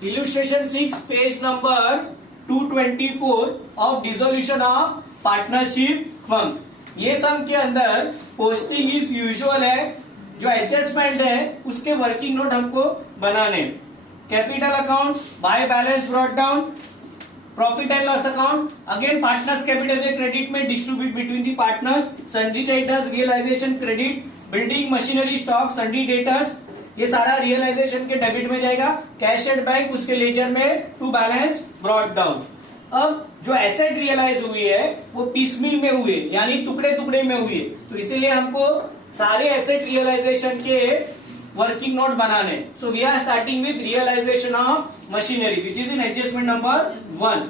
Illustration 6 page number 224 of dissolution of partnership firm. ये सम के अंदर पोस्टिंग इज यूजुअल है, जो एडजस्टमेंट है उसके वर्किंग नोट हमको बनाने। Capital account, by balance brought down, profit and loss account, again partners capital के क्रेडिट में distribute between the partners, sundry creditors realisation credit, building machinery stock sundry debtors, ये सारा रियलाइजेशन के debit में जाएगा। Cash at bank उसके ledger में to balance brought down. अब जो एसेट रियलाइज हुई है वो पीसमिल में हुए, यानी टुकड़े टुकड़े में हुए, तो इसीलिए हमको सारे एसेट रियलाइजेशन के वर्किंग नोट बनाने। So we are starting with realisation of machinery which is in adjustment number 1।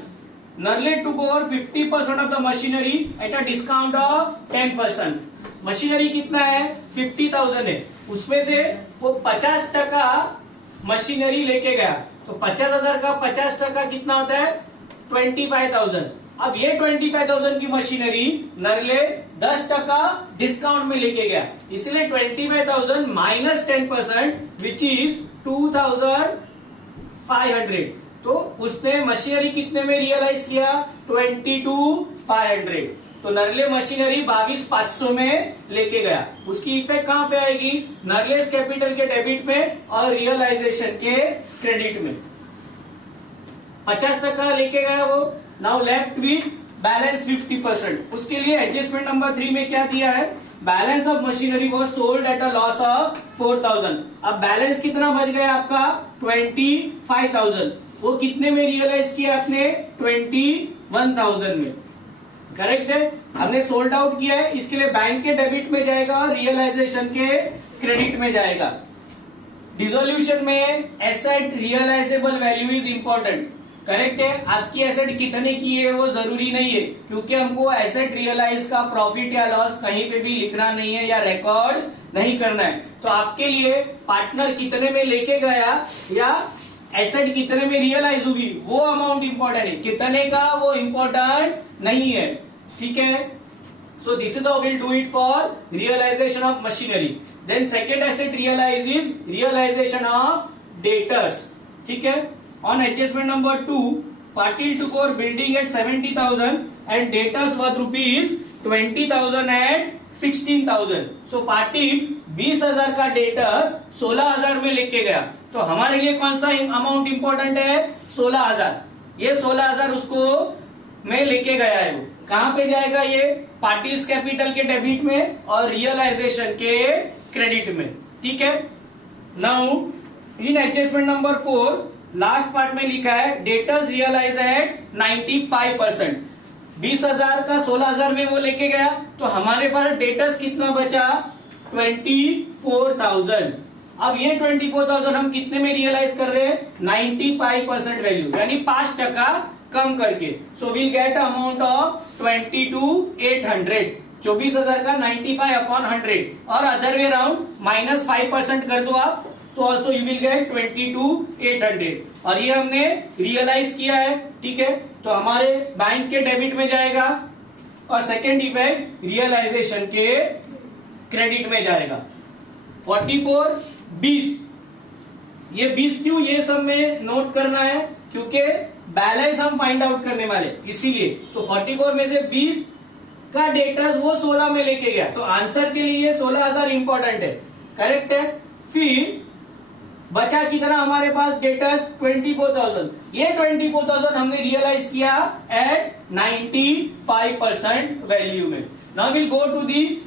Nerle took over 50% of the machinery at a discount of 10%। Machinery कितना है? 50,000 है, उसमें से वो 50% मशीनरी लेके गया, तो 50,000 का 50% कितना होता है? 25,000। अब ये 25,000 की मशीनरी नरले 10% डिस्काउंट में लेके गया, इसलिए 25,000 माइनस 10% विच इज 2,500। तो उसने मशीनरी कितने में रियलाइज किया? 22,500। तो नरले मशीनरी 22,500 में लेके गया। उसकी इफेक्ट कहां पे आएगी? नरलेस कैपिटल के डेबिट में और रियलाइजेशन के क्रेडिट में। 50% लेके गया वो। Now left with balance 50%। उसके लिए एडजस्टमेंट नंबर 3 में क्या दिया है? Balance of machinery was sold at a loss of 4,000। अब बैलेंस कितना बच गया आपका? 25,000। वो कितने में रियलाइज किया आपने? 21,000 में। करेक्ट है, हमने सोल्ड आउट किया है, इसके लिए बैंक के डेबिट में जाएगा और रियलाइजेशन के क्रेडिट में जाएगा। डिसोल्यूशन में asset realisable value is important. Correct है, आपकी एसेट कितने की है वो जरूरी नहीं है, क्योंकि हमको एसेट रियलाइज का प्रॉफिट या लॉस कहीं पे भी लिखना नहीं है या रिकॉर्ड नहीं करना है। तो आपके लिए पार्टनर कितने में लेके गया या एसेट कितने में रियलाइज हुई वो अमाउंट इंपॉर्टेंट है, कितने का वो इंपॉर्टेंट नहीं है। ठीक है, so this is how will do it for realisation of machinery. Then second asset realise is realisation of debtors. ठीक है, on adjustment number 2 Patil took over building at 70,000 and debtors worth rupees 20,000 and 16,000। So Patil 20,000 का debtors 16,000 में लेके गया। तो हमारे लिए कौन सा अमाउंट इंपॉर्टेंट है? 16,000। ये 16,000 उसको में लेके गया है। वो कहां पे जाएगा? ये पार्टीज कैपिटल के डेबिट में और रियलाइजेशन के क्रेडिट में। ठीक है, now in adjustment number 4 last part में लिखा है डेटर्स रियलाइज एट 95%। 20,000 का 16,000 में वो लेके गया, तो हमारे पास डेटर्स कितना बचा? 24,000। अब ये 24,000 हम कितने में रियलाइज कर रहे हैं? 95% वैल्यू, यानी 5% कम करके। So will get amount of 22,800। 24,000 का 95/100 और अदर वे राउंड -5% कर दो आप, तो ऑल्सो यू विल गेट 22,800। और ये हमने रियलाइज किया है। ठीक है, तो हमारे बैंक के डेबिट में जाएगा और सेकेंड इफेक्ट रियलाइजेशन के क्रेडिट में जाएगा। 44 20। ये 20 क्यों ये सब में नोट करना है? क्योंकि बैलेंस हम फाइंड आउट करने वाले, इसीलिए। तो 44 में से 20 का डेटर्स वो 16 में लेके गया, तो आंसर के लिए 16,000 इंपॉर्टेंट है। करेक्ट है, फिर बचा कितना हमारे पास डेटर्स? 24,000। ये 24,000 हमने रियलाइज किया एट 95% वैल्यू में। Now will go to the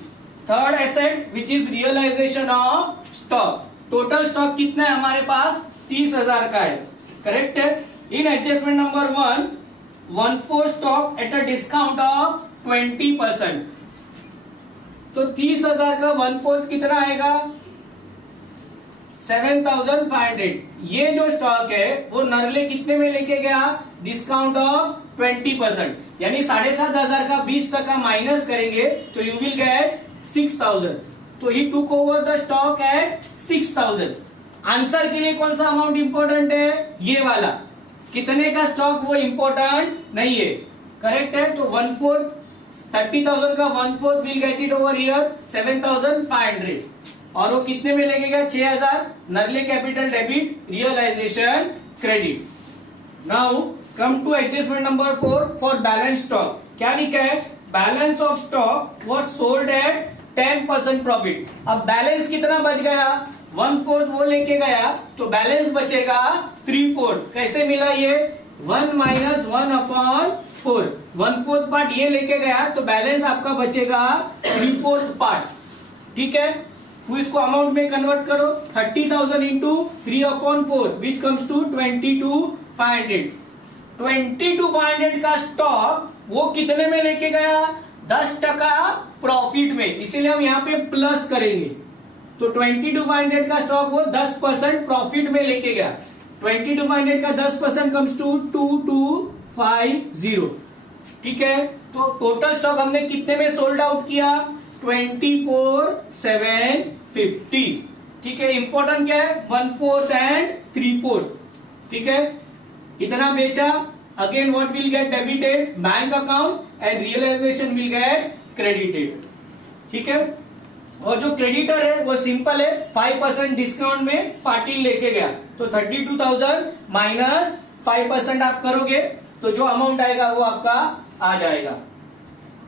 third asset which is realisation of stock. Total stock कितना है हमारे पास? 30,000 का है। करेक्ट है, in adjustment number 1 stock at a discount of 20%। तो 30,000 का 1/4 कितना आएगा? 7,500। ये जो स्टॉक है वो नरले कितने में लेके गया? डिस्काउंट ऑफ 20%, यानी 7,500 का 20% माइनस करेंगे तो यू विल गेट 6,000। तो he took over the stock at 6,000। Answer के लिए कौन सा अमाउंट इंपॉर्टेंट है? ये वाला। कितने का स्टॉक वो इंपॉर्टेंट नहीं है। करेक्ट है, तो 1/4 30,000 का 1/4 will get it over here 7,500। और वो कितने में लेके गया? 6,000। नरले capital debit, realisation credit. Now come to adjustment number 4 for balance stock. क्या लिखा है? Balance of stock was sold at 10% profit. अब बैलेंस कितना बच गया? 1/4 वो लेके गया तो बैलेंस बचेगा 3/4। कैसे मिला ये? 1 माइनस 1/4। 1/4 पार्ट ये लेके गया तो बैलेंस आपका बचेगा 3/4 पार्ट। ठीक है, फिर इसको अमाउंट में कन्वर्ट करो। 30,000 इंटू 3/4 विच कम्स टू 22,500। 22,500 का स्टॉक वो कितने में लेके गया? 10% प्रॉफिट में, इसीलिए हम यहाँ पे प्लस करेंगे। तो 22,500 का स्टॉक वो 10% प्रॉफिट में लेके गया। 22,500 का 10% कम्स टू 2250। ठीक है, तो टोटल स्टॉक हमने कितने में सोल्ड आउट किया? 24,750। ठीक है, इंपॉर्टेंट क्या है? 1/4 एंड 3/4। ठीक है, इतना बेचा। Again what will get debited? Bank account and realisation will get credited. ठीक है, और जो क्रेडिटर है वो सिंपल है, 5% डिस्काउंट में पार्टी लेके गया तो 32,000 माइनस 5% आप करोगे तो जो अमाउंट आएगा वो आपका आ जाएगा।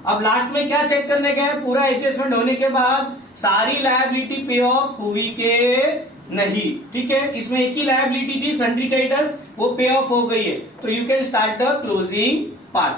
अब लास्ट में क्या चेक करने का है? पूरा एडजस्टमेंट होने के बाद सारी लायबिलिटी पे ऑफ हुई के नहीं। ठीक है, इसमें एक ही लायबिलिटी थी सन्ड्री क्रेडिटर्स, वो पे ऑफ हो गई है, तो you can start the closing part.